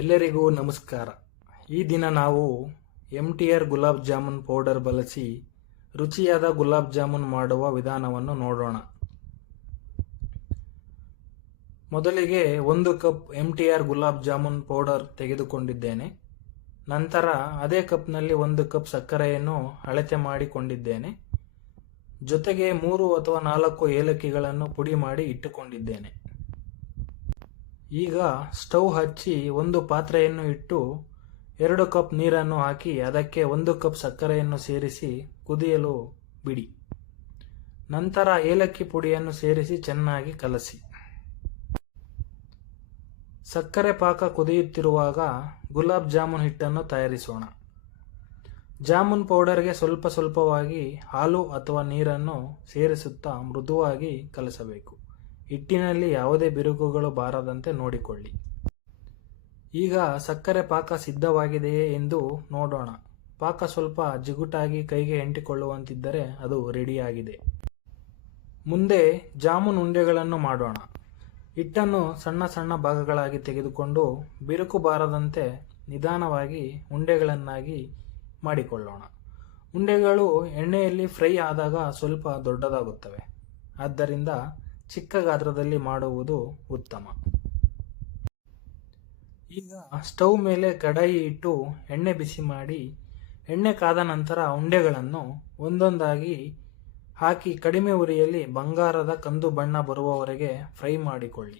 ಎಲ್ಲರಿಗೂ ನಮಸ್ಕಾರ. ಈ ದಿನ ನಾವು MTR ಗುಲಾಬ್ ಜಾಮೂನ್ ಪೌಡರ್ ಬಳಸಿ ರುಚಿಯಾದ ಗುಲಾಬ್ ಜಾಮೂನ್ ಮಾಡುವ ವಿಧಾನವನ್ನು ನೋಡೋಣ. ಮೊದಲಿಗೆ 1 cup MTR gulab jamun powder ತೆಗೆದುಕೊಂಡಿದ್ದೇನೆ. ನಂತರ ಅದೇ ಕಪ್ನಲ್ಲಿ 1 ಕಪ್ ಸಕ್ಕರೆಯನ್ನು ಅಳತೆ ಮಾಡಿಕೊಂಡಿದ್ದೇನೆ. ಜೊತೆಗೆ 3 ಅಥವಾ 4 ಏಲಕ್ಕಿಗಳನ್ನು ಪುಡಿ ಮಾಡಿ ಇಟ್ಟುಕೊಂಡಿದ್ದೇನೆ. ಈಗ ಸ್ಟವ್ ಹಚ್ಚಿ ಒಂದು ಪಾತ್ರೆಯನ್ನು ಇಟ್ಟು 2 ಕಪ್ ನೀರನ್ನು ಹಾಕಿ ಅದಕ್ಕೆ 1 ಕಪ್ ಸಕ್ಕರೆಯನ್ನು ಸೇರಿಸಿ ಕುದಿಯಲು ಬಿಡಿ. ನಂತರ ಏಲಕ್ಕಿ ಪುಡಿಯನ್ನು ಸೇರಿಸಿ ಚೆನ್ನಾಗಿ ಕಲಸಿ. ಸಕ್ಕರೆ ಪಾಕ ಕುದಿಯುತ್ತಿರುವಾಗ ಗುಲಾಬ್ ಜಾಮೂನ್ ಹಿಟ್ಟನ್ನು ತಯಾರಿಸೋಣ. ಜಾಮೂನ್ ಪೌಡರ್ಗೆ ಸ್ವಲ್ಪ ಸ್ವಲ್ಪವಾಗಿ ಹಾಲು ಅಥವಾ ನೀರನ್ನು ಸೇರಿಸುತ್ತಾ ಮೃದುವಾಗಿ ಕಲಸಬೇಕು. ಹಿಟ್ಟಿನಲ್ಲಿ ಯಾವುದೇ ಬಿರುಕುಗಳು ಬಾರದಂತೆ ನೋಡಿಕೊಳ್ಳಿ. ಈಗ ಸಕ್ಕರೆ ಪಾಕ ಸಿದ್ಧವಾಗಿದೆಯೇ ಎಂದು ನೋಡೋಣ. ಪಾಕ ಸ್ವಲ್ಪ ಜಿಗುಟಾಗಿ ಕೈಗೆ ಅಂಟಿಕೊಳ್ಳುವಂತಿದ್ದರೆ ಅದು ರೆಡಿಯಾಗಿದೆ. ಮುಂದೆ ಜಾಮೂನ್ ಉಂಡೆಗಳನ್ನು ಮಾಡೋಣ. ಹಿಟ್ಟನ್ನು ಸಣ್ಣ ಸಣ್ಣ ಭಾಗಗಳಾಗಿ ತೆಗೆದುಕೊಂಡು ಬಿರುಕು ಬಾರದಂತೆ ನಿಧಾನವಾಗಿ ಉಂಡೆಗಳನ್ನಾಗಿ ಮಾಡಿಕೊಳ್ಳೋಣ. ಉಂಡೆಗಳು ಎಣ್ಣೆಯಲ್ಲಿ ಫ್ರೈ ಆದಾಗ ಸ್ವಲ್ಪ ದೊಡ್ಡದಾಗುತ್ತವೆ. ಆದ್ದರಿಂದ ಚಿಕ್ಕ ಗಾತ್ರದಲ್ಲಿ ಮಾಡುವುದು ಉತ್ತಮ. ಈಗ ಸ್ಟವ್ ಮೇಲೆ ಕಡಾಯಿ ಇಟ್ಟು ಎಣ್ಣೆ ಬಿಸಿ ಮಾಡಿ ಎಣ್ಣೆ ಕಾದ ನಂತರ ಉಂಡೆಗಳನ್ನು ಒಂದೊಂದಾಗಿ ಹಾಕಿ ಕಡಿಮೆ ಉರಿಯಲ್ಲಿ ಬಂಗಾರದ ಕಂದು ಬಣ್ಣ ಬರುವವರೆಗೆ ಫ್ರೈ ಮಾಡಿಕೊಳ್ಳಿ.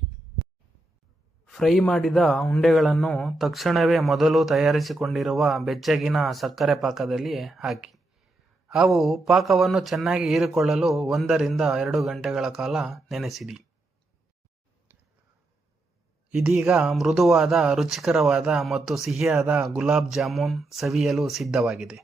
ಫ್ರೈ ಮಾಡಿದ ಉಂಡೆಗಳನ್ನು ತಕ್ಷಣವೇ ಮೊದಲು ತಯಾರಿಸಿಕೊಂಡಿರುವ ಬೆಚ್ಚಗಿನ ಸಕ್ಕರೆ ಪಾಕದಲ್ಲಿ ಹಾಕಿ. ಅವು ಪಾಕವನ್ನು ಚೆನ್ನಾಗಿ ಹೀರಿಕೊಳ್ಳಲು 1 ರಿಂದ 2 ಗಂಟೆಗಳ ಕಾಲ ನೆನೆಸಿಡಿ. ಇದೀಗ ಮೃದುವಾದ, ರುಚಿಕರವಾದ ಮತ್ತು ಸಿಹಿಯಾದ ಗುಲಾಬ್ ಜಾಮೂನ್ ಸವಿಯಲು ಸಿದ್ಧವಾಗಿದೆ.